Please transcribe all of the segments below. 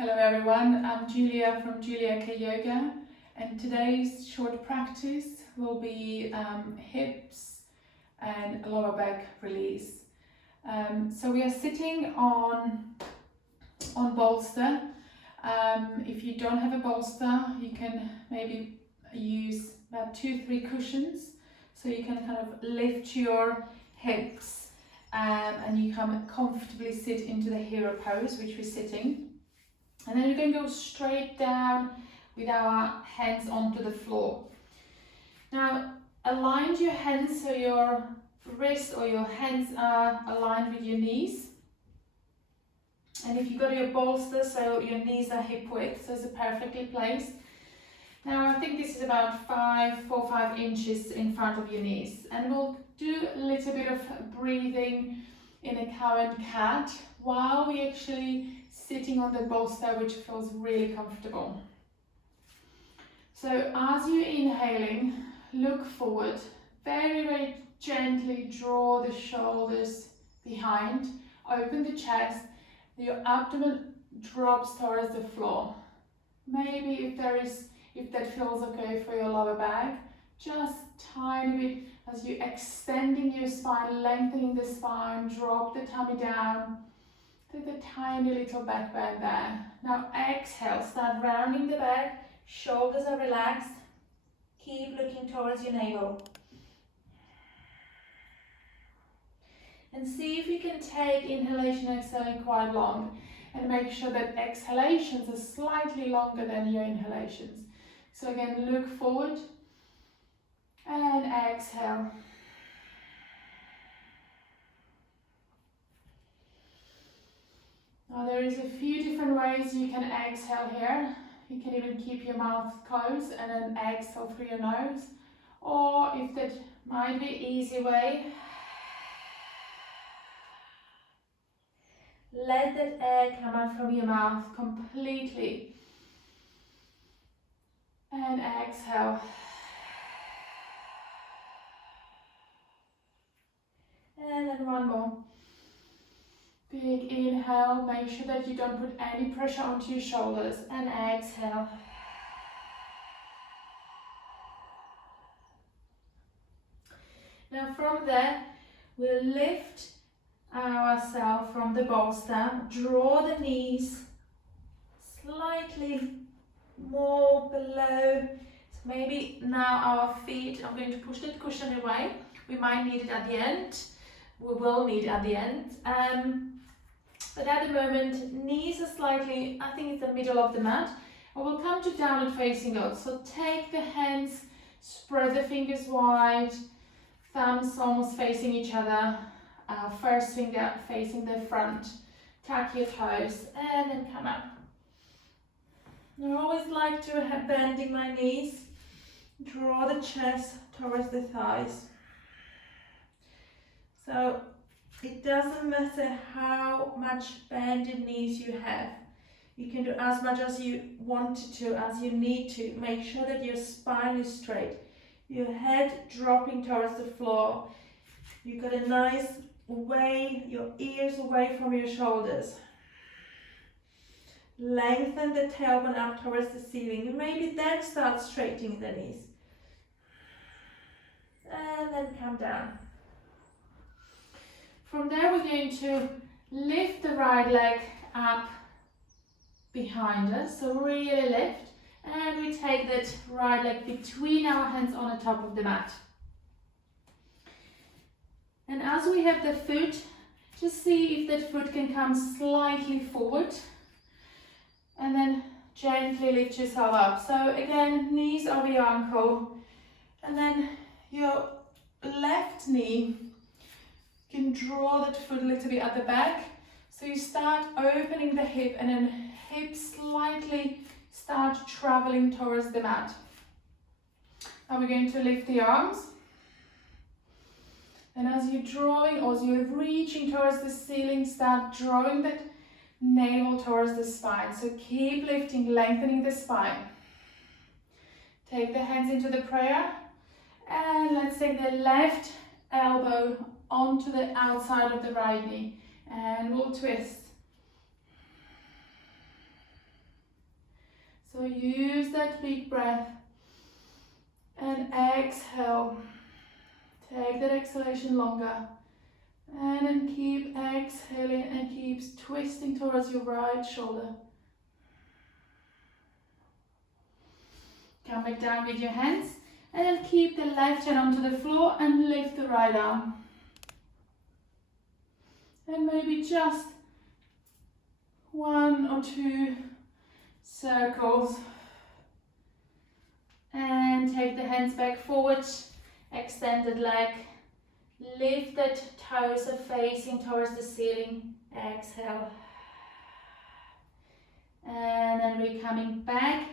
Hello everyone, I'm Julia from Julia K Yoga, and today's short practice will be hips and lower back release. So we are sitting on bolster. If you don't have a bolster, you can maybe use about 2-3 cushions, so you can kind of lift your hips and you can comfortably sit into the hero pose, which we're sitting. And then you're going to go straight down with our hands onto the floor. Now, align your hands so your wrists or your hands are aligned with your knees. And if you've got your bolster, so your knees are hip width, so it's perfectly placed. Now, I think this is about 4 or 5 inches in front of your knees. And we'll do a little bit of breathing in a cow and cat while we actually sitting on the bolster, which feels really comfortable. So as you're inhaling, look forward, very, very gently draw the shoulders behind, open the chest, your abdomen drops towards the floor. Maybe if that feels okay for your lower back, just tiny bit as you're extending your spine, lengthening the spine, drop the tummy down. Take a tiny little back bend there. Now exhale, start rounding the back, shoulders are relaxed. Keep looking towards your navel. And see if you can take inhalation and exhaling quite long. And make sure that exhalations are slightly longer than your inhalations. So again, look forward and exhale. Now there is a few different ways you can exhale here. You can even keep your mouth closed and then exhale through your nose. Or if that might be an easy way, let that air come out from your mouth completely. And exhale. And then one more. Big inhale, make sure that you don't put any pressure onto your shoulders, and exhale. Now from there, we'll lift ourselves from the bolster, draw the knees slightly more below. So maybe now our feet, I'm going to push that cushion away. We might need it at the end. We will need it at the end. But at the moment, knees are slightly, I think it's the middle of the mat. And we'll come to downward facing dog. So take the hands, spread the fingers wide, thumbs almost facing each other, first finger facing the front, tuck your toes, and then come up. I always like to have bending my knees, draw the chest towards the thighs. So it doesn't matter how much bended knees you have. You can do as much as you want to, as you need to. Make sure that your spine is straight. Your head dropping towards the floor. You've got a nice way, your ears away from your shoulders. Lengthen the tailbone up towards the ceiling. And maybe then start straightening the knees. And then come down. From there, we're going to lift the right leg up behind us, so really lift, and we take that right leg between our hands on the top of the mat. And as we have the foot, just see if that foot can come slightly forward, and then gently lift yourself up. So again, knees over your ankle, and then your left knee, you can draw that foot a little bit at the back. So you start opening the hip and then hip slightly start traveling towards the mat. Now we're going to lift the arms. And as you're drawing, or as you're reaching towards the ceiling, start drawing that navel towards the spine. So keep lifting, lengthening the spine. Take the hands into the prayer. And let's take the left elbow onto the outside of the right knee, and we'll twist. So use that big breath and exhale. Take that exhalation longer. And then keep exhaling and keep twisting towards your right shoulder. Come back down with your hands and then keep the left hand onto the floor and lift the right arm. And maybe just 1 or 2 circles. And take the hands back forward, extended leg. Lifted toes are facing towards the ceiling. Exhale. And then we're coming back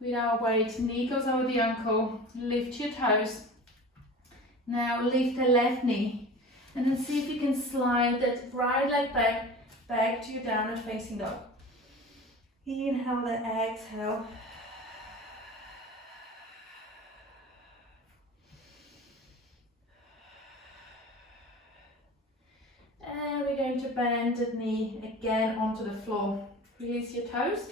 with our weight. Knee goes over the ankle. Lift your toes. Now lift the left knee. And then see if you can slide that right leg back to your downward facing dog. Inhale and exhale. And we're going to bend the knee again onto the floor. Release your toes.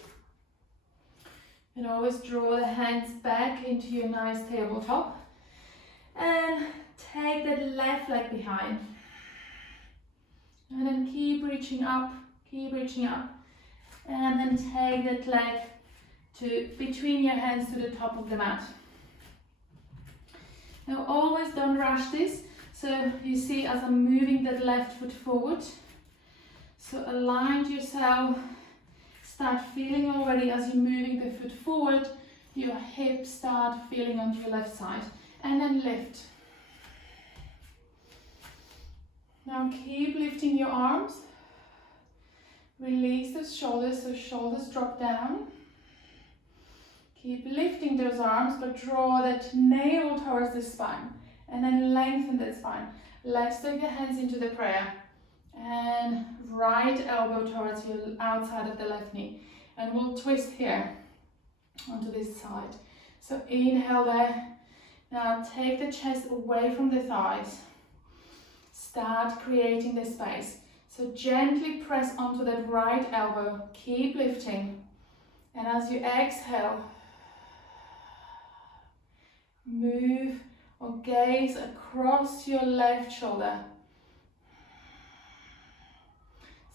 And always draw the hands back into your nice tabletop. And take that left leg behind. And then keep reaching up, And then take that leg to between your hands to the top of the mat. Now always don't rush this. So you see as I'm moving that left foot forward. So align yourself. Start feeling already as you're moving the foot forward. Your hips start feeling onto your left side. And then lift. Now keep lifting your arms. Release those shoulders, so shoulders drop down. Keep lifting those arms, but draw that navel towards the spine. And then lengthen that spine. Let's take the hands into the prayer. And right elbow towards your outside of the left knee. And we'll twist here onto this side. So inhale there. Now take the chest away from the thighs. Start creating this space. So gently press onto that right elbow. Keep lifting. And as you exhale, move or gaze across your left shoulder.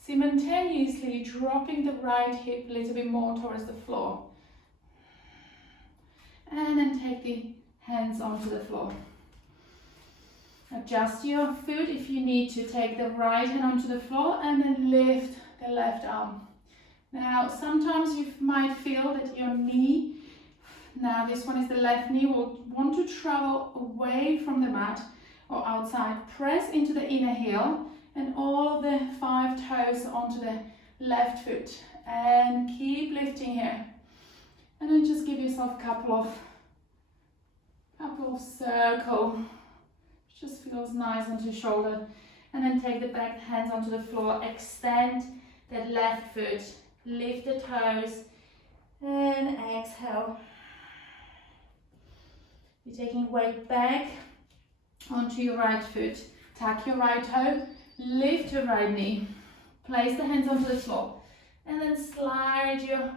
Simultaneously dropping the right hip a little bit more towards the floor. And then take the hands onto the floor. Adjust your foot if you need to. Take the right hand onto the floor and then lift the left arm. Now sometimes you might feel that your knee, now this one is the left knee, will want to travel away from the mat or outside. Press into the inner heel and all of the 5 toes onto the left foot. And keep lifting here. And then just give yourself a couple of circles. Just feels nice onto your shoulder. And then take the back hands onto the floor. Extend that left foot. Lift the toes. And exhale. You're taking weight back onto your right foot. Tuck your right toe. Lift your right knee. Place the hands onto the floor. And then slide your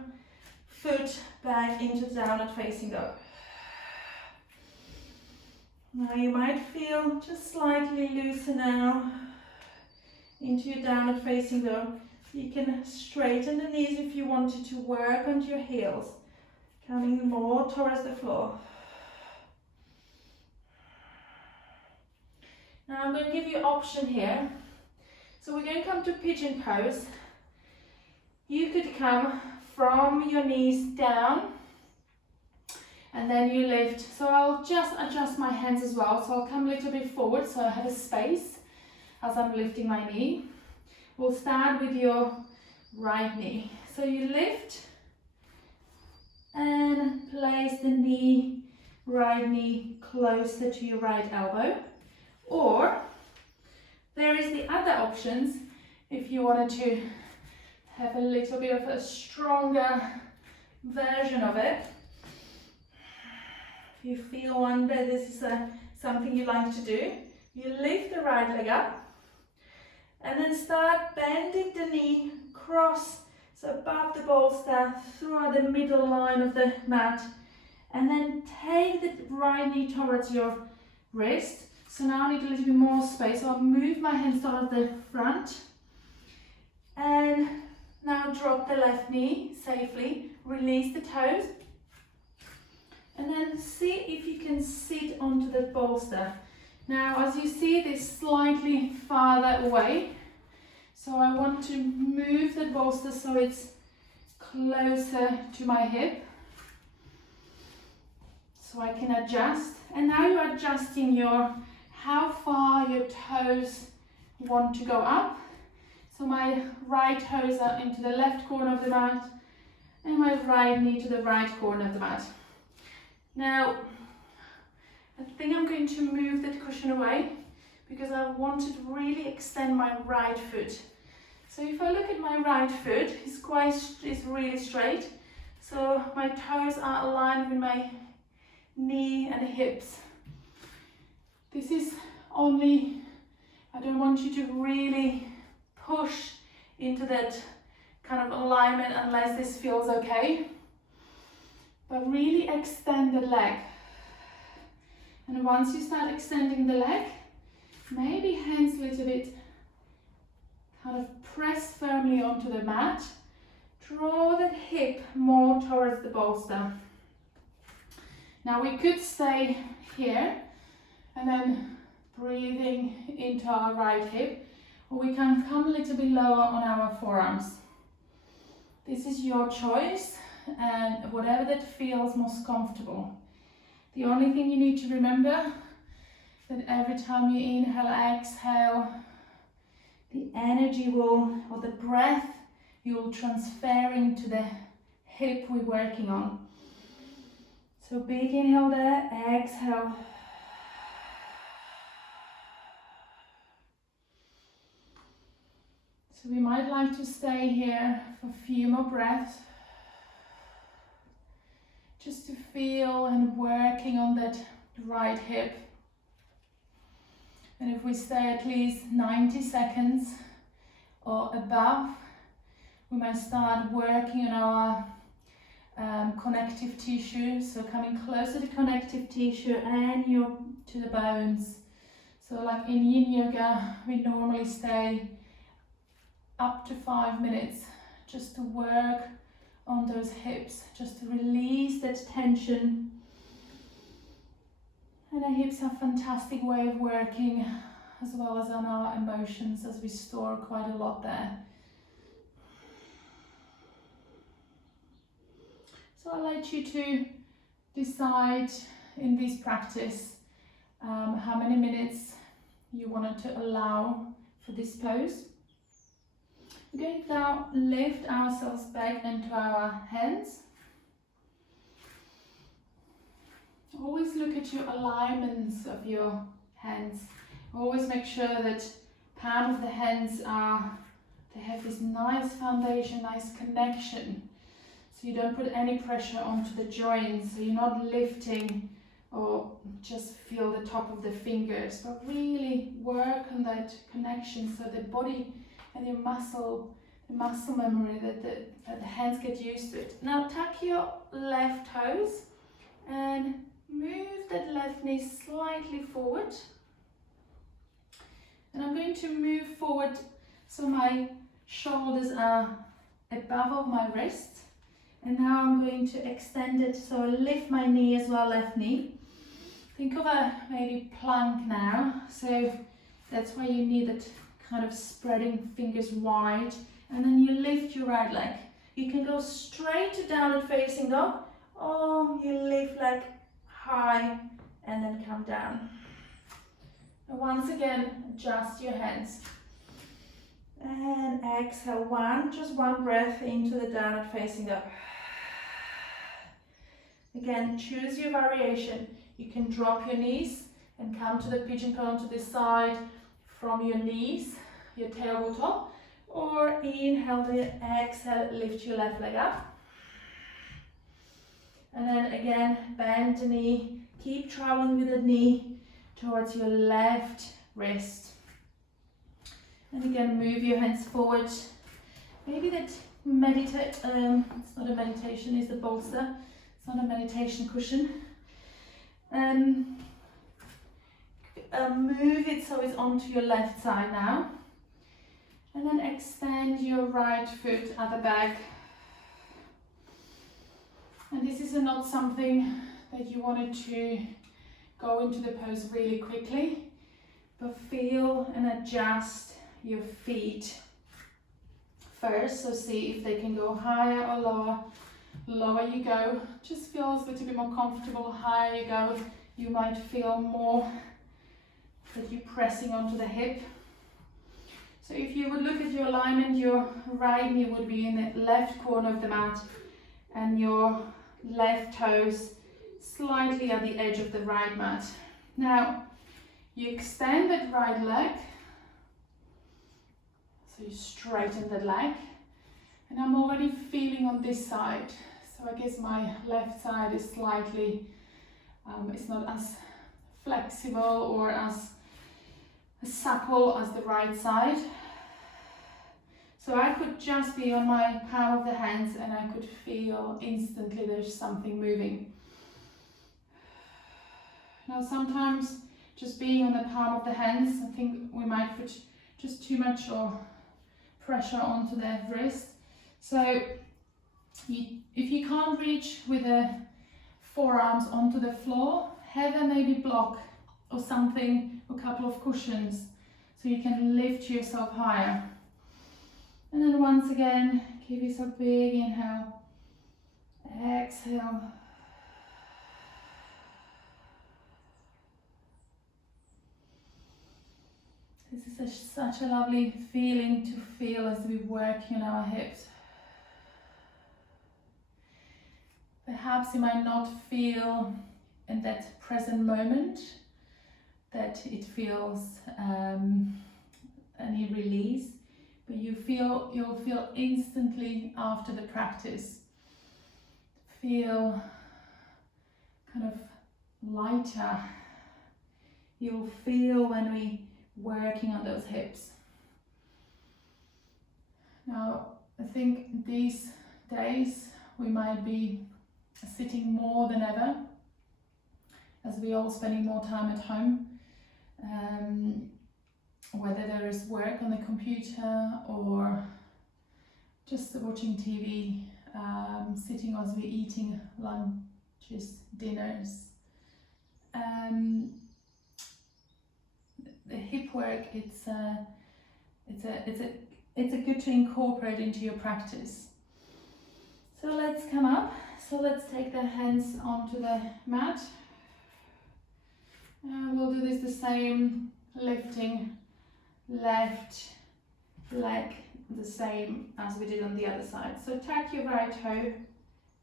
foot back into downward facing dog. Now you might feel just slightly looser now into your downward facing dog. You can straighten the knees if you wanted to work onto your heels, coming more towards the floor. Now I'm going to give you an option here. So we're going to come to pigeon pose. You could come from your knees down and then you lift. So I'll just adjust my hands as well. So I'll come a little bit forward so I have a space as I'm lifting my knee. We'll start with your right knee. So you lift and place the right knee closer to your right elbow. Or there is the other options if you wanted to have a little bit of a stronger version of it. If you feel one day this is something you like to do, you lift the right leg up and then start bending the knee across, so above the bolster throughout the middle line of the mat, and then take the right knee towards your wrist. So now I need a little bit more space, so I'll move my hands towards the front, and now drop the left knee safely, release the toes, and then see if you can sit onto the bolster. Now, as you see, it is slightly farther away, so I want to move the bolster so it's closer to my hip, so I can adjust. And now you're adjusting how far your toes want to go up. So my right toes are into the left corner of the mat, and my right knee to the right corner of the mat. Now, I think I'm going to move the cushion away because I want to really extend my right foot. So if I look at my right foot, it's really straight. So my toes are aligned with my knee and hips. This is only, I don't want you to really push into that kind of alignment unless this feels okay. But really extend the leg. And once you start extending the leg, maybe hands a little bit, kind of press firmly onto the mat. Draw the hip more towards the bolster. Now we could stay here and then breathing into our right hip, or we can come a little bit lower on our forearms. This is your choice, and whatever that feels most comfortable. The only thing you need to remember that every time you inhale, exhale, the energy will, or the breath, you will transfer into the hip we're working on. So big inhale there, exhale. So we might like to stay here for a few more breaths, just to feel and working on that right hip. And if we stay at least 90 seconds or above, we might start working on our connective tissue, so coming closer to connective tissue and to the bones. So like in Yin Yoga, we normally stay up to 5 minutes just to work on those hips, just to release that tension. And the hips are a fantastic way of working, as well as on our emotions, as we store quite a lot there. So I'll let you to decide in this practice how many minutes you wanted to allow for this pose. We're going to now lift ourselves back into our hands. Always look at your alignments of your hands. Always make sure that palm of the hands they have this nice foundation, nice connection. So you don't put any pressure onto the joints, so you're not lifting or just feel the top of the fingers, but really work on that connection so the body and your muscle memory, that the hands get used to it. Now tuck your left toes and move that left knee slightly forward. And I'm going to move forward so my shoulders are above of my wrist. And now I'm going to extend it, so I lift my knee as well, left knee. Think of a maybe plank now. So that's why you need that kind of spreading fingers wide. And then you lift your right leg. You can go straight to downward facing dog, or you lift leg high and then come down. And once again, adjust your hands. And exhale, just one breath into the downward facing dog. Again, choose your variation. You can drop your knees and come to the pigeon pose to this side from your knees, your tail will top, or inhale, exhale, lift your left leg up. And then again, bend the knee, keep traveling with the knee towards your left wrist. And again, move your hands forward. Maybe that meditate. It's not a meditation, it's a bolster. It's not a meditation cushion. Move it so it's onto your left side now. And then extend your right foot at the back. And this is not something that you wanted to go into the pose really quickly, but feel and adjust your feet first. So see if they can go higher or lower. Lower you go, just feels a little bit more comfortable. Higher you go, you might feel more that you're pressing onto the hip. So if you would look at your alignment, your right knee would be in the left corner of the mat and your left toes slightly at the edge of the right mat. Now you extend that right leg, so you straighten the leg, and I'm already feeling on this side. So I guess my left side is slightly, it's not as flexible or as supple as the right side. So I could just be on my palm of the hands and I could feel instantly there's something moving. Now sometimes just being on the palm of the hands, I think we might put just too much or pressure onto the wrist. So if you can't reach with the forearms onto the floor, have a maybe block or something, a couple of cushions, so you can lift yourself higher. And then once again, give yourself a big inhale, exhale. This is such a lovely feeling to feel as we work on our hips. Perhaps you might not feel in that present moment that it feels any release, but you'll feel instantly after the practice. Feel kind of lighter. You'll feel when we working on those hips. Now, I think these days we might be sitting more than ever, as we all spending more time at home, whether there is work on the computer or just watching TV, sitting as we're eating lunches, dinners. The hip work, it's a good to incorporate into your practice. So let's come up. So let's take the hands onto the mat. We'll do this the same, lifting left leg the same as we did on the other side. So tuck your right toe,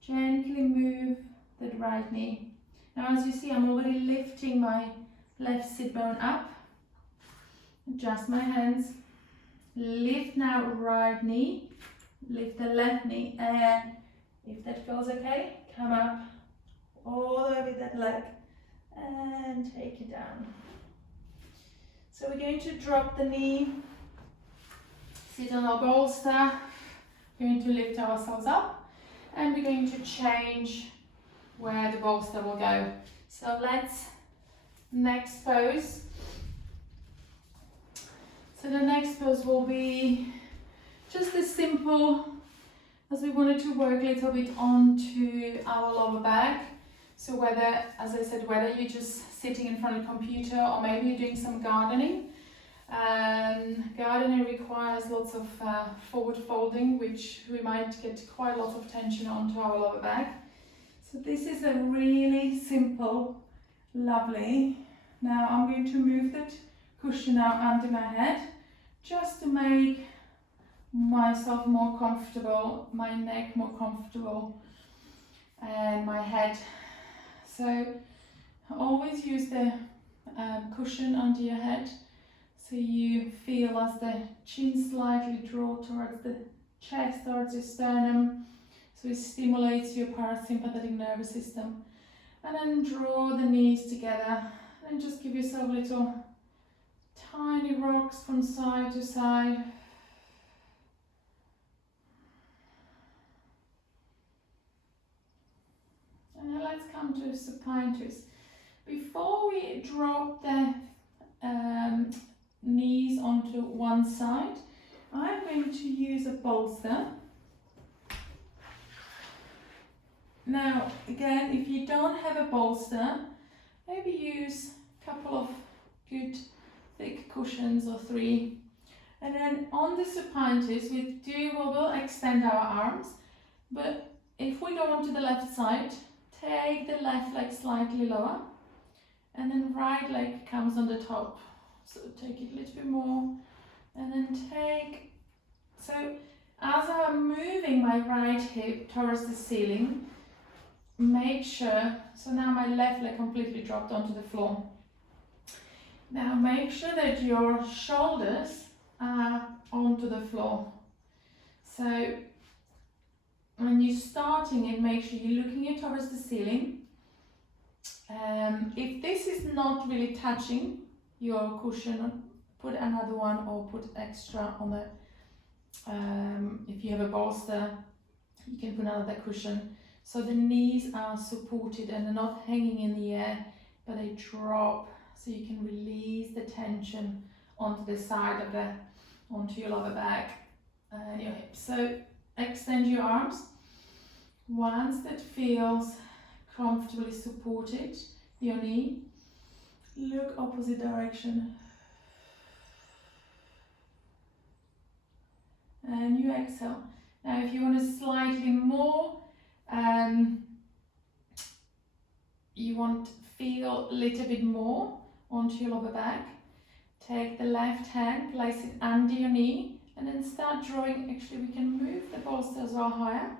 gently move the right knee. Now as you see, I'm already lifting my left sit bone up. Adjust my hands, lift now right knee, lift the left knee, and if that feels okay, come up all the way with that leg and take it down. So we're going to drop the knee, sit on our bolster, we're going to lift ourselves up, and we're going to change where the bolster will go. So let's, next pose. So the next pose will be just as simple as we wanted to work a little bit onto our lower back. So whether, as I said, whether you're just sitting in front of a computer or maybe you're doing some gardening. Gardening requires lots of forward folding, which we might get quite a lot of tension onto our lower back. So this is a really simple, lovely. Now I'm going to move that cushion out under my head just to make myself more comfortable, my neck more comfortable, and my head. So always use the cushion under your head so you feel as the chin slightly draw towards the chest, towards your sternum, so it stimulates your parasympathetic nervous system. And then draw the knees together and just give yourself little tiny rocks from side to side. come to supine twist. Before we drop the knees onto one side, I'm going to use a bolster. Now, again, if you don't have a bolster, maybe use a couple of good thick cushions or 3. And then on the supine twist, we will extend our arms, but if we go onto the left side, take the left leg slightly lower, and then right leg comes on the top. So take it a little bit more, and then take, so as I'm moving my right hip towards the ceiling, make sure, so now my left leg completely dropped onto the floor. Now make sure that your shoulders are onto the floor. So when you're starting it, make sure you're looking towards the ceiling. If this is not really touching your cushion, put another one or put extra on the, if you have a bolster, you can put another cushion. So the knees are supported and they're not hanging in the air, but they drop, so you can release the tension onto the side of the, onto your lower back and your hips. So extend your arms. Once that feels comfortably supported, your knee, look opposite direction. And you exhale. Now if you want to slightly more, you want to feel a little bit more onto your lower back, take the left hand, place it under your knee, and then start drawing. Actually, we can move the bolster as well higher.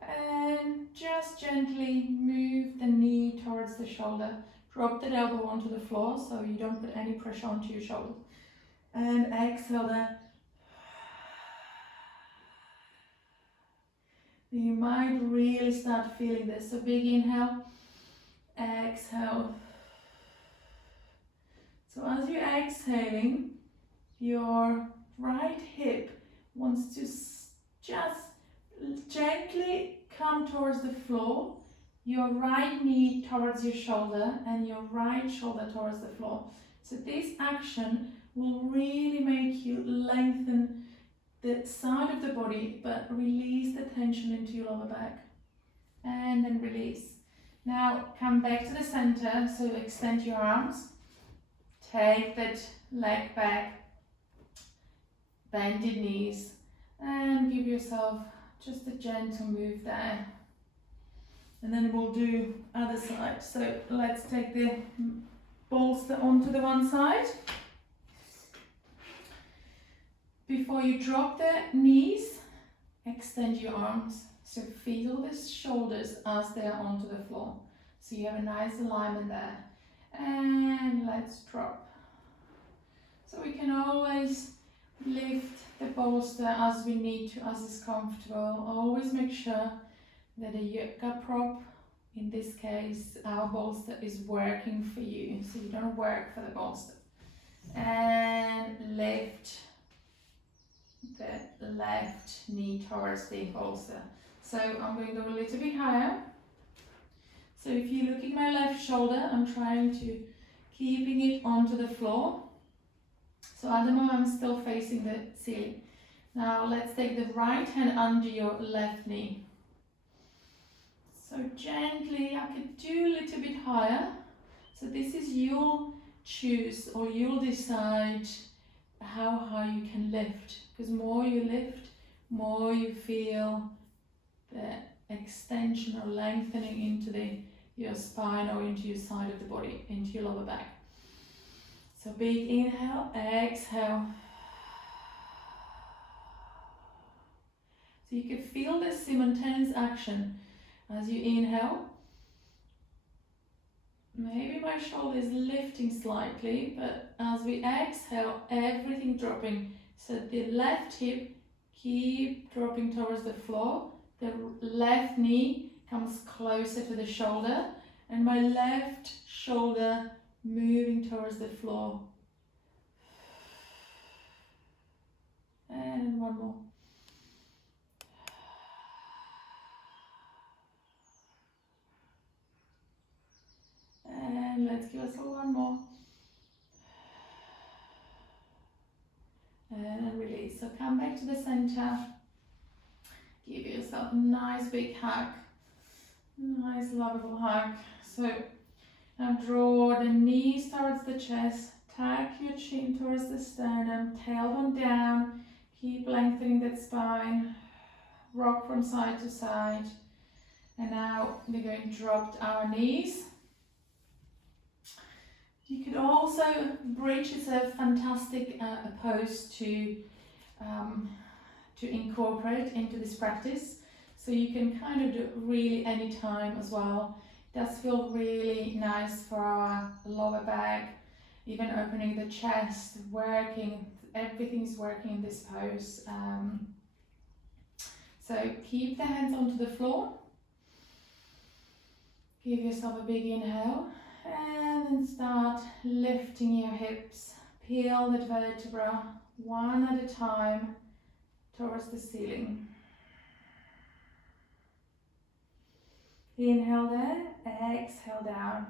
And just gently move the knee towards the shoulder. Drop that elbow onto the floor so you don't put any pressure onto your shoulder. And exhale there. You might really start feeling this. So big inhale, exhale. So as you're exhaling, your right hip wants to just gently come towards the floor, your right knee towards your shoulder and your right shoulder towards the floor. So this action will really make you lengthen the side of the body, but release the tension into your lower back. And then release. Now come back to the center, so extend your arms. Take that leg back, bended knees, and give yourself just a gentle move there. And then we'll do other side. So let's take the bolster onto the one side. Before you drop the knees, extend your arms. So feel the shoulders as they are onto the floor. So you have a nice alignment there. And let's drop. So we can always lift the bolster as we need to, as is comfortable. Always make sure that the yoga prop, in this case our bolster, is working for you, so you don't work for the bolster. And lift the left knee towards the bolster. So I'm going to go a little bit higher. So if you look at my left shoulder, I'm trying to keeping it onto the floor. So at the moment I'm still facing the ceiling. Now let's take the right hand under your left knee. So gently, I could do a little bit higher. So this is you'll choose, or you'll decide how high you can lift. Because more you lift, more you feel the extension or lengthening into your spine or into your side of the body, into your lower back. So big inhale, exhale. So you can feel this simultaneous action as you inhale. Maybe my shoulder is lifting slightly, but as we exhale, everything dropping. So the left hip keep dropping towards the floor. The left knee comes closer to the shoulder, and my left shoulder moving towards the floor. And one more. let's give ourselves one more. And release. So come back to the center. Give yourself a nice big hug. Nice lovable hug. So now draw the knees towards the chest. Tuck your chin towards the sternum. Tailbone down. Keep lengthening that spine. Rock from side to side. And now we're going to drop our knees. You could also bridge. Is a fantastic pose to incorporate into this practice. So you can kind of do it really any time as well. It does feel really nice for our lower back, even opening the chest, working, everything's working in this pose. So keep the hands onto the floor. Give yourself a big inhale. And then start lifting your hips, peel that vertebra one at a time towards the ceiling. Inhale there, exhale down.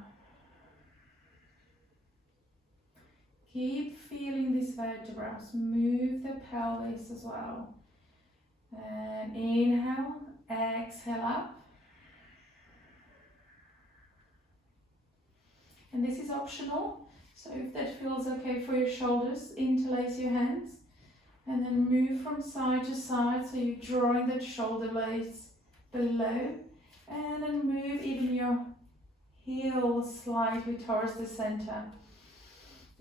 Keep feeling these vertebrae, move the pelvis as well. And inhale, exhale up. And this is optional, so if that feels okay for your shoulders, interlace your hands and then move from side to side, so you're drawing that shoulder blades below, and then move even your heels slightly towards the center.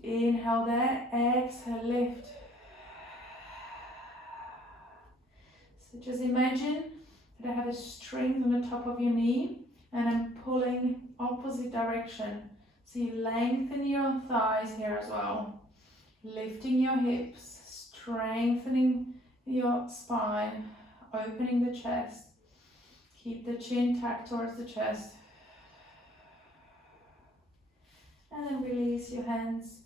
Inhale there, exhale, lift. So just imagine that I have a string on the top of your knee and I'm pulling opposite direction. So you lengthen your thighs here as well, lifting your hips, strengthening your spine, opening the chest. Keep the chin tucked towards the chest. And then release your hands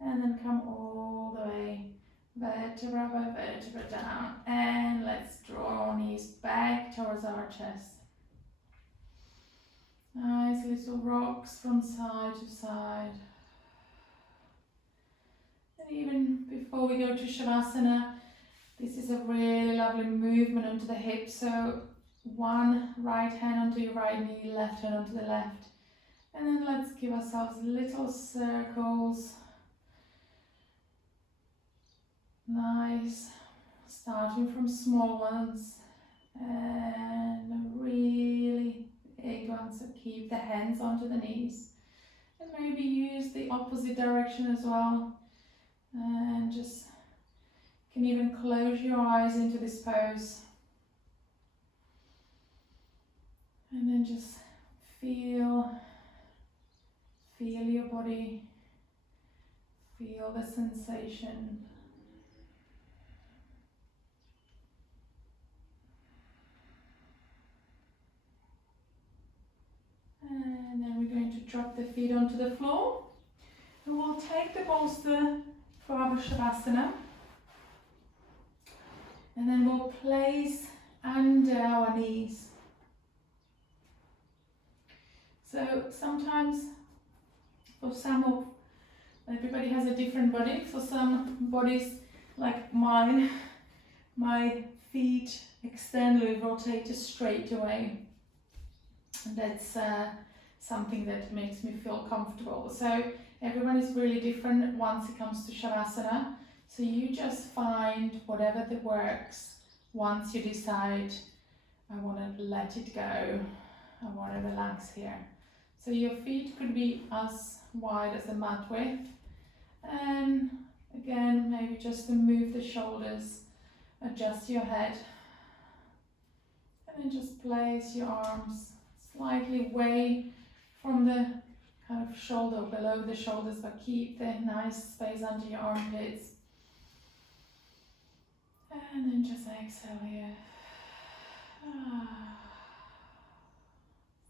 and then come all the way, vertebra by vertebra down. And let's draw our knees back towards our chest. Nice little rocks from side to side. And even before we go to Shavasana, this is a really lovely movement onto the hips. So one right hand onto your right knee, left hand onto the left. And then let's give ourselves little circles. Nice. Starting from small ones and really big ones. So keep the hands onto the knees. And maybe use the opposite direction as well. And just, you can even close your eyes into this pose. And then just feel your body, feel the sensation. And then we're going to drop the feet onto the floor. And we'll take the bolster for our Shavasana. And then we'll place under our knees. So sometimes, for some of, everybody has a different body. For some bodies, like mine, my feet externally rotate straight away. And that's something that makes me feel comfortable. So everyone is really different once it comes to Shavasana. So you just find whatever that works once you decide, I want to let it go, I want to relax here. So your feet could be as wide as the mat width. And again, maybe just to move the shoulders, adjust your head. And then just place your arms slightly away from the kind of shoulder, below the shoulders, but keep the nice space under your armpits. And then just exhale here.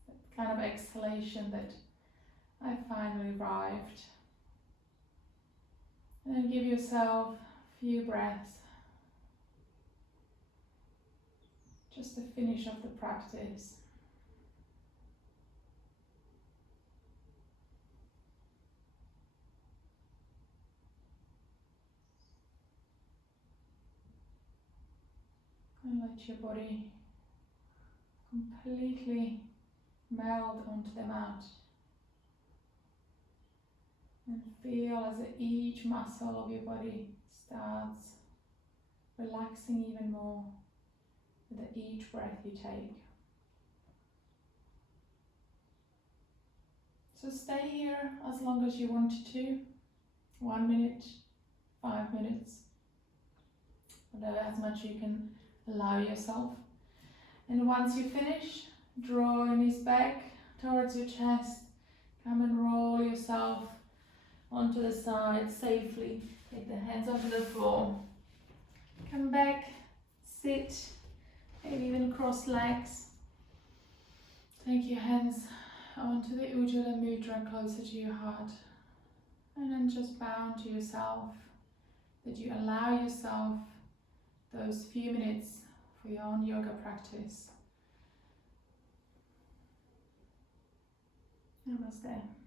That kind of exhalation that I finally arrived. And then give yourself a few breaths just to finish off the practice. Let your body completely meld onto the mat. And feel as each muscle of your body starts relaxing even more with each breath you take. So stay here as long as you wanted to. 1 minute, 5 minutes, whatever, as much you can allow yourself. And once you finish, draw your knees back towards your chest. Come and roll yourself onto the side safely. Take the hands onto the floor. Come back, sit, maybe even cross legs. Take your hands onto the Ujjayi Mudra closer to your heart. And then just bow to yourself that you allow yourself those few minutes for your own yoga practice. Namaste.